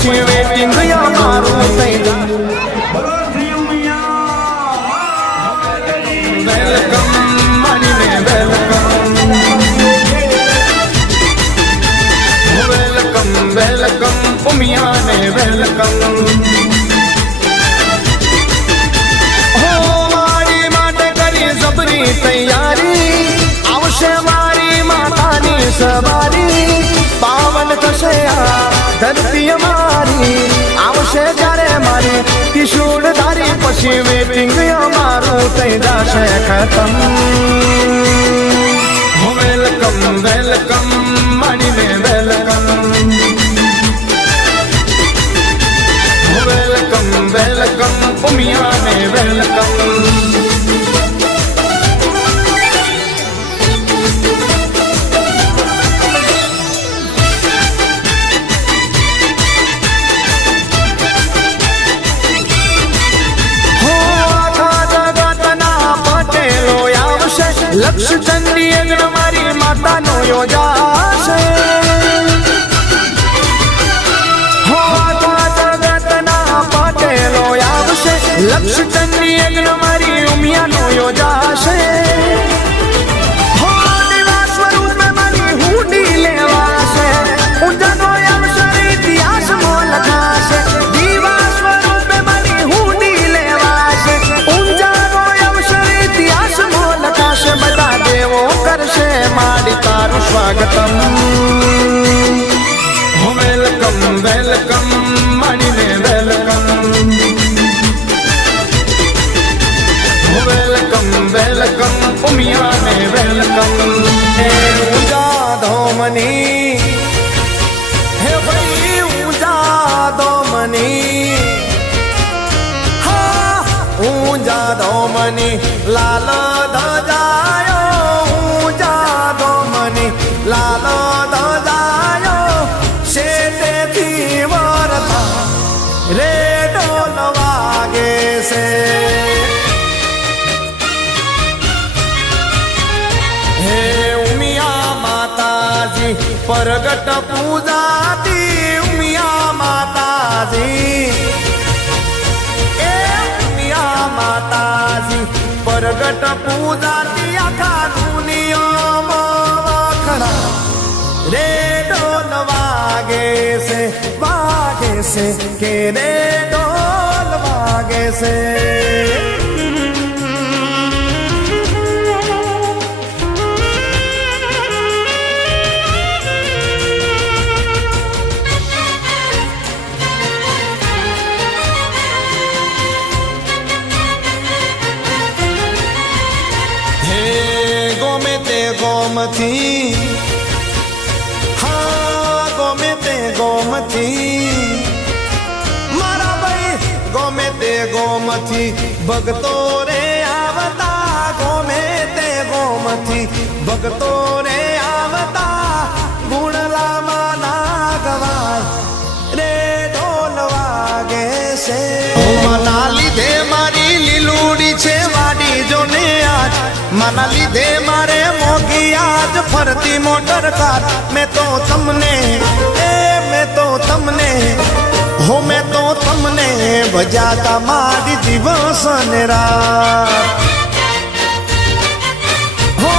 પછી વેટિંગ અમારું થઈ વેલકમ માનીને વેલકમ વેલકમ વેલકમ ઉમિયાને વેલકમ તૈયારી આવશે મારી માતાની સવારી પાવન થશે આ ધરતી અમારી આવશે જ્યારે મારી કિશોર ધારી પછી વેટિંગ અમારું થઈ જશે ખતમ વેલકમ વેલકમ માનીને વેલકમ વેલકમ વેલકમ ઉમિયાને વેલકમ લક્ષ ચંડી યજ્ઞ મારી માતાનો યોજાશે જગતના પટેલો આવશે લક્ષ ચંડી યજ્ઞ મારી ઉમિયાનો યોજાશે દિવા સ્વરૂપે મારી હુંડી લેવાશે ઊંઝાનો આવશે ઇતિહાસમાં લખાશે દિવા સ્વરૂપે મારી હુંડી લેવાશે ઊંઝાનો આવશે ઇતિહાસમાં લખાશે બધા દેવો કરશે મારી તારું સ્વાગતમ વેલકમ વેલકમ માનીને વેલકમ વેલકમ વેલકમ ઉમિયાને વેલકમ હે ઊંઝા ધોમની હે ભાઈ ઊંઝા ધોમની હા ઊંઝા ધોમની લાલ ધજાયો ઊંઝા ધોમની લાલ ધજાયો શેટેથી વરતા રે ઢોલ વાગે છે હે ઉમિયા માતાજી પ્રગટ પૂજાતી ઉમિયા માતાજી એ ઉમિયા માતાજી પ્રગટ પૂજાતી આખા દુનિયામાં વાખણા રે ઢોલ વાગે છે કે રે ઢોલ વાગે છે હે ગોમે તે ગોમથી ગોમે તે ગોમથી મારા ભાઈ ગોમે તે ગોમથી ભગતો રે આવતા ગોમે તે ગોમથી ભગતો રે આવતા ગુણલામાં ના ગવાર રે ઢોલ વાગે છે મના લીધે મારી લીલુડી છે વાડી જોને આજ મના લીધે મારે મોગી આજ ફરતી મોટર કાર મેં તો તમને હો મેં તો તમને ભજાતા મારી દિવસ ને રાત હો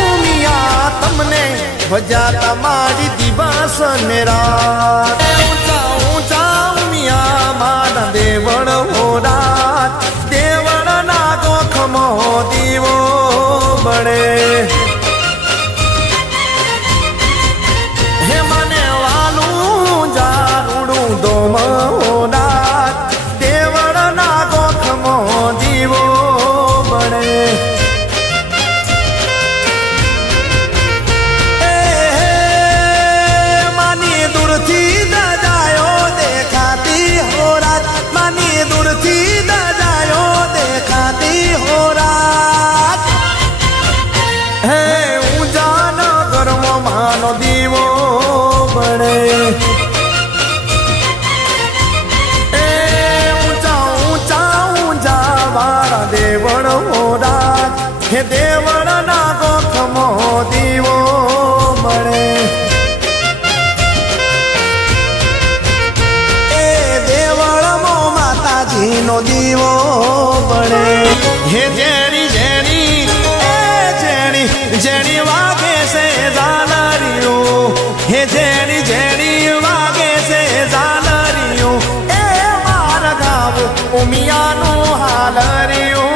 ઉમિયા તમને ભજાતા મારી દિવસ ને રાત ઊંચા ઊંચા ઉમિયા મારા દેવળ હો રાત દેવળ ના ગોખમો દીવો બળે હે મને વાલું જારુડું દોમોનાથ દેવળ ના ગોખમો દીવો બળે માની દૂરથી નો દીવો પડે હે જેણી જેણી એ જેણી જેણી વાગે છે ઝાલરીઓ હે જેણી જેણી વાગે છે ઝાલરીઓ એ મારા ગામ ઉમિયાનું હાલરિયું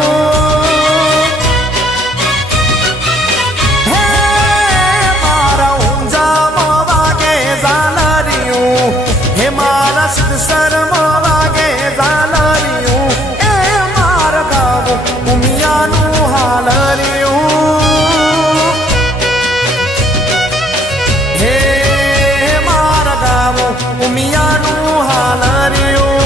હે મારા ઊંઝામાં વાગે ઝાલરિયું હે મારા સિદ્ધસરમાં વાગે ઝાલરિયું એ મારા ગામ ઉમિયાનું હાલરિયું હે મારા ગામ ઉમિયાનું હાલરિયું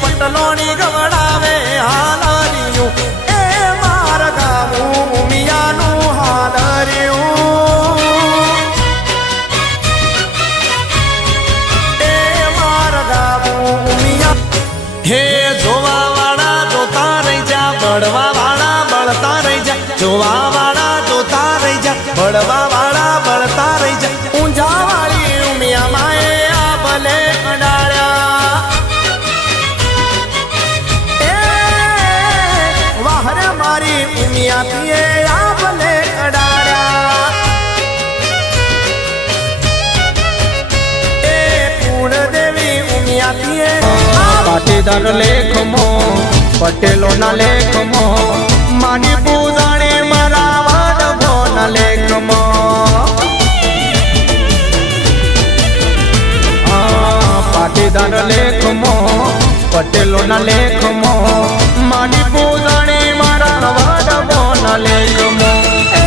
પટલોની ગવડાવે હાલરિયું એ મારા ગામ ઉમિયાનું હાલરિયું એ મારા ગામ ઉમિયા હે જોવા વાળા જોતા રહી જા બળવા વાળા બળતા રહી જા જોવા વાળા જોતા રહી જા બળવા વાળા બળતા રહી જા ઊંઝા વાળી ઉમિયા માએ આ ભલે અડાડ્યા મારી ઉમિયા પીએ આ ભલે અડાડ્યા એ કુળ દેવી ઉમિયા પીએ પાટીદાર લેખમો પટેલોના લેખમો માની પૂજાણી મારા વાડભોના લેખમો પાટીદાર લેખમો પટેલોના લેખમો માની પૂજાણી મારા વાડભોના લેખમો એ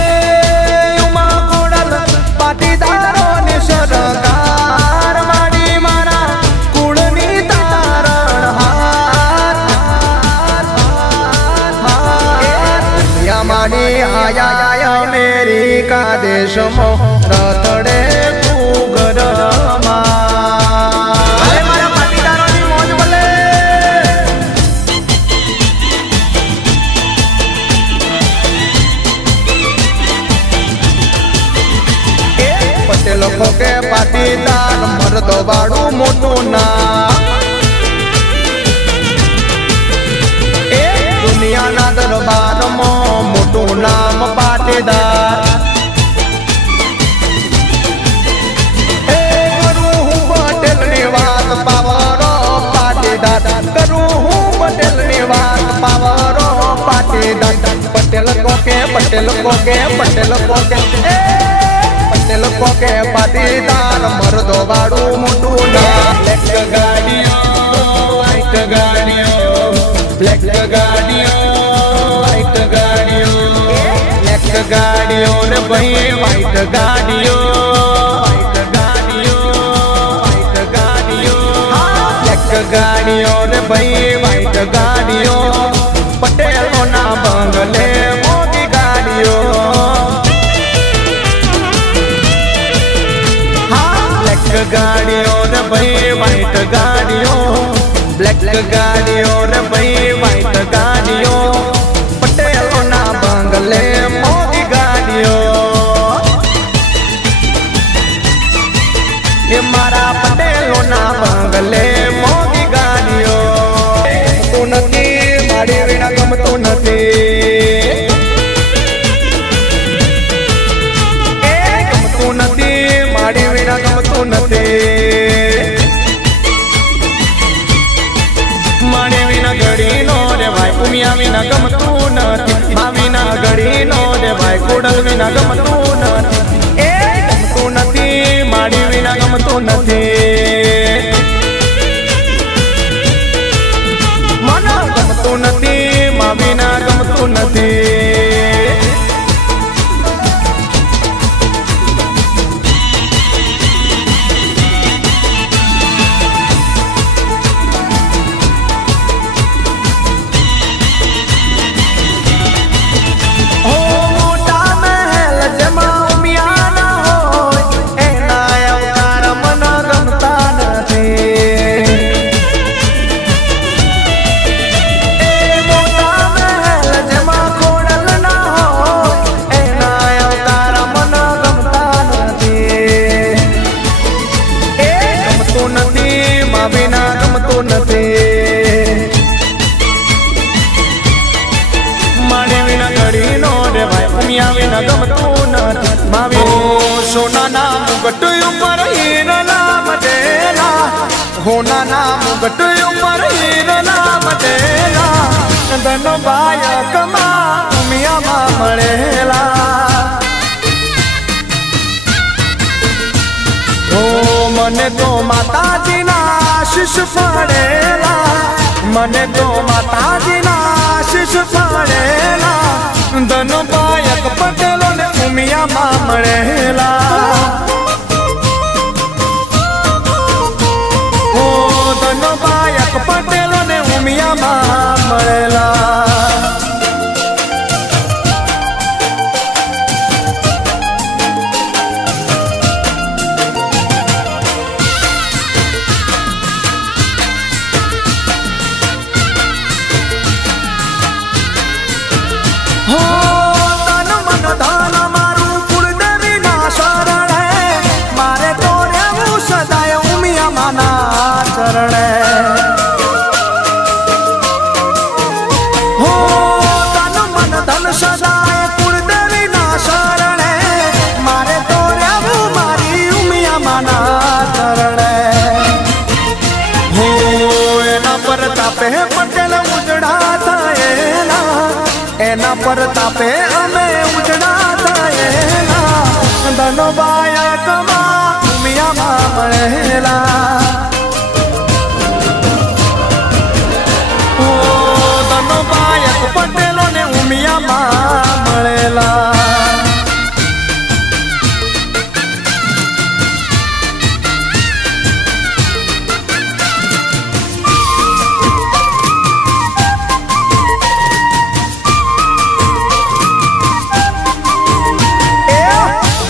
ઉમા કુડલ પાટીદારોને સરકાર માડી મારા કુળની તારણહાર માડી આયા અમેરિકા દેશમાં રથડે ભૂગરમાં લોકો કે પાટીદાર મરદો વાળું મોટું ના એ દુનિયાના દરબારમાં મોટું નામ પાટીદાર એ કરું હું પટેલની વાત પાવરો પાટીદાર કરું હું પટેલની વાત પાવરો પાટીદાર પટેલ કોકે પટેલ કોકે પટેલ કોકે પટેલ કોકે પાટીદાર મરદો વાળું મોટું ના બ્લેક ગાડીઓ વ્હાઈટ ગાડીઓ બ્લેક ગાડીઓ વ્હાઈટ ગાડીઓ બ્લેક ગાડીઓ ને ભાઈ વ્હાઈટ ગાડીઓ વ્હાઈટ ગાડીઓ વ્હાઈટ ગાડીઓ બ્લેક ગાડીઓ ને ભાઈ વ્હાઈટ ગાડીઓ પટેલો ના બંગલે મોટી ગાડીઓ ગાડીઓ ને ભાઈ વ્હાઈટ ગાડીઓ બ્લેક ગાડીઓ ને ભાઈ વ્હાઈટ ગાડીઓ પટેલો ના બંગલે મોટી ગાડીઓ એ મારા પટેલો ના બંગલે મોટી ગાડીઓ તું નથી મારી વિના ગમતું નથી એ ગમતું નથી મારી વિના ગમતું નથી મારી વિના ઘડી નો રે ભાઈ ઉમિયા વિના ગમતું નથી મા વિના ઘડી નો રે ભાઈ કુડલ વિના ગમતું નથી એ ગમતું નથી મારી વિના ગમતું નથી મુગટ ઉપર હીરના બટેલા ધન બાયકમાં ઉમિયામાં મળેલા ઓ મને તો માતાજીના આશીષ પડેલા મને તો માતાજીના આશીષ પડેલા ધન બાયક પટેલો ને ઉમિયામાં મળેલા ઓ ધન બાયક પટેલો ને ઉમિયામાં મળેલા સદાય કુળદેવી ના શરણે મારે તો રહેવું મારી ઉમિયામાના ચરણે હો એના પર તાપે પટેલ ઉજડા થયેલા એના પર તાપે અમે ઉજડા થયેલા ધનો બાયકમાં ઉમિયામાં મળેલા ઓ ધનો બાયક પટેલો ને ઉમિયામાં મળેલા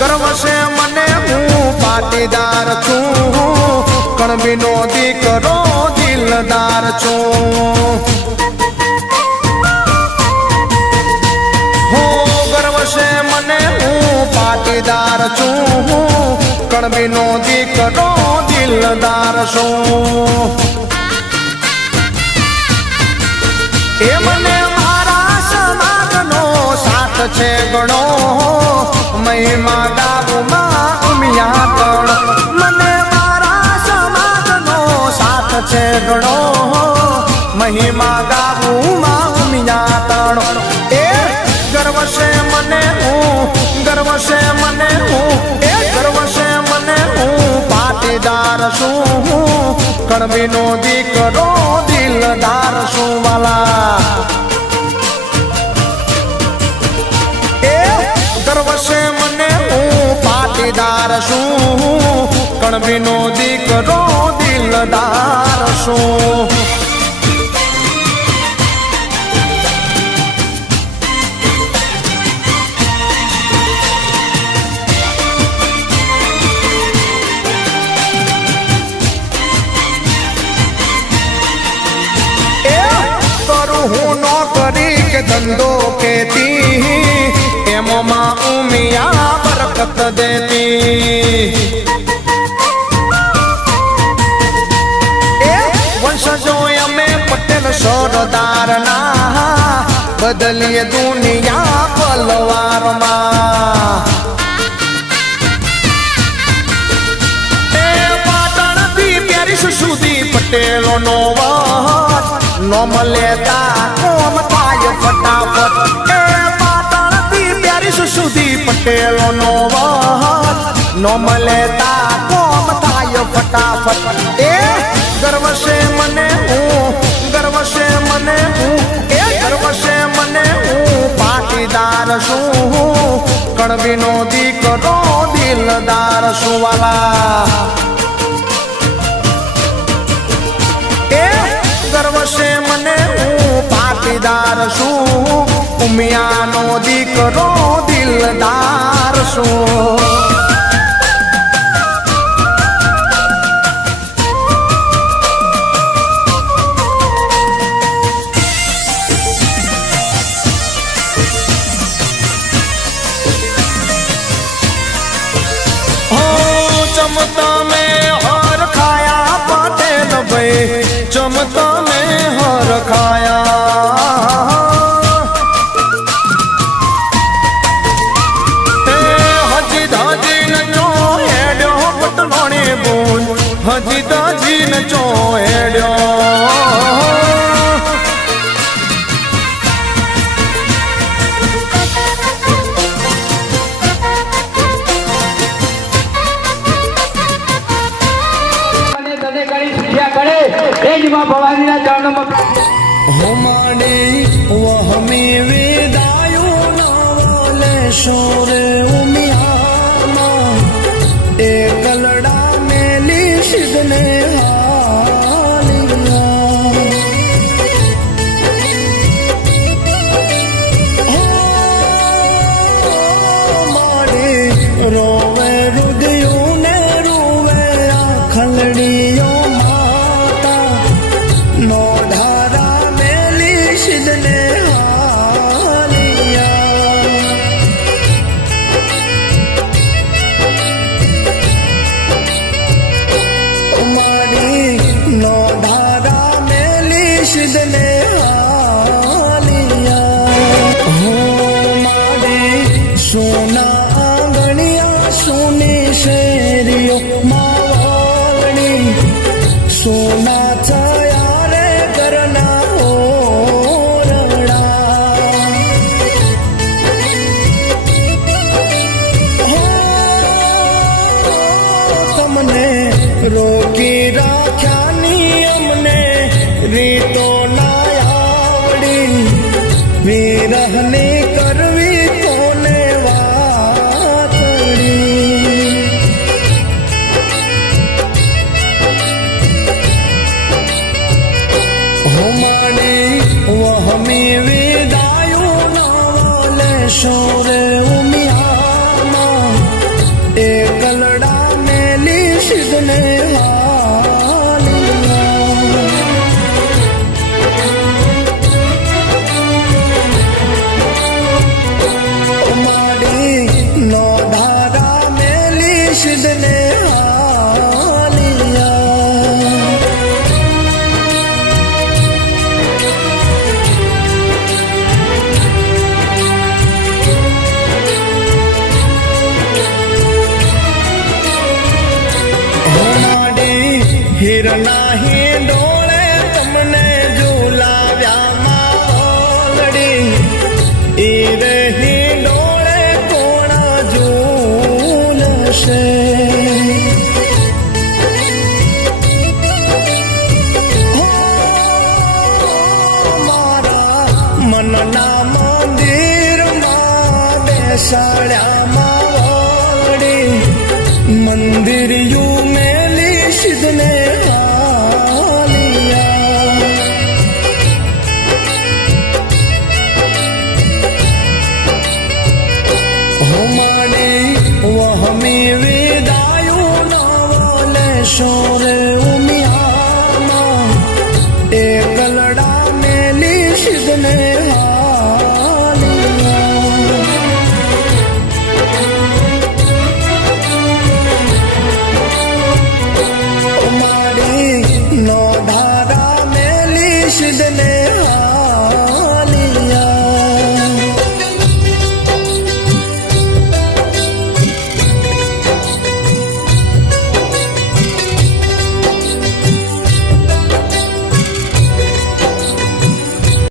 ગર્વ છે મને હું પાટીદાર છું કણબીનો દીકરો દિલદાર છું મને હું પાટીદાર છું કણબીનો દીકરો દિલદાર છું એ મને મારા સમાજનો સાથ છે ગણો મહિમા ગાવુમાં ઉમિયા તણ મને મારા સમાજનો સાથ છે ગણો મહિમા ગાવુમાં ઉમિયા તણ એ ગર્વ છે મને હું ગર્વ છે મને હું એ ગર્વ છે મને હું પાટીદાર છું કણબીનો દીકરો દિલદાર છું વાલા એ ગર્વ છે મને હું પાટીદાર છું કણબીનો દીકરો દિલદાર છું હું નોકરી કે ધંધો કેતી એમોમાં ઉમિયા બરકત દેતી એ વંશજો અમે પટેલ સરદારના બદલીએ દુનિયા પલવારમાં એ પાટણથી પેરિસ સુધી પટેલોનો વાત નોમ લેતા કોમ થાય ફટાફટ એ પાટણથી પેરિસ સુધી પટેલોનો વાત નોમ લેતા કોમ થાય ફટાફટ એ ગર્વ છે મને હું ગર્વ છે મને હું એ ગર્વ છે મને હું પાટીદાર છું કણબીનો દીકરો દિલદાર છું વાલા ગર્વ છે મને હું પાટીદાર છું ઉમિયાનો દીકરો દિલદાર છું ચમતા મેં હર ખાયા પટેલ ભાઈ ચમતા મેં હર ખાયા હજી ધાજી ન જો હેડ્યો પટલોણી બોલ હજી તો જીન ચોહેડ્યો ભવાનીના ચરણોમાં હમાડે વહમી વેદાયો નાવલે શોરે ઉમિયામાં એકલડા મેલી શિદને રોવે રુદયું ને રોવે આ ખલડીઓ નો ધારા મેલી શિદને હાલિયા મારી નો ધારા મેલી શિદને હાલિયા હો મારી સોના આંગણિયા સોની શેરીઓ માવણી સોના થયા રે કરના ઓરડા તમને રોકી રાખ્યાની અમને રીતો ના આવડી વિરહની કરવી કોને વાતડી હમાડી વહમી વિદાયો નાવલે શોરે ઉમિયામાં એકલડા મેલી શિદને હાલિયા માડી નો ધારા મેલી શિદને હિરના હિંડોળે તમને ઝુલાવ્યા માવલડી ઈરે હિંડોળે કોણ ઝૂલશે મારા મનના મંદિરમાં બેસાડ્યા માવલડી મંદિર યુ મેલી શિદને હમાડી વહમી વિદાયો નાવલે શોરે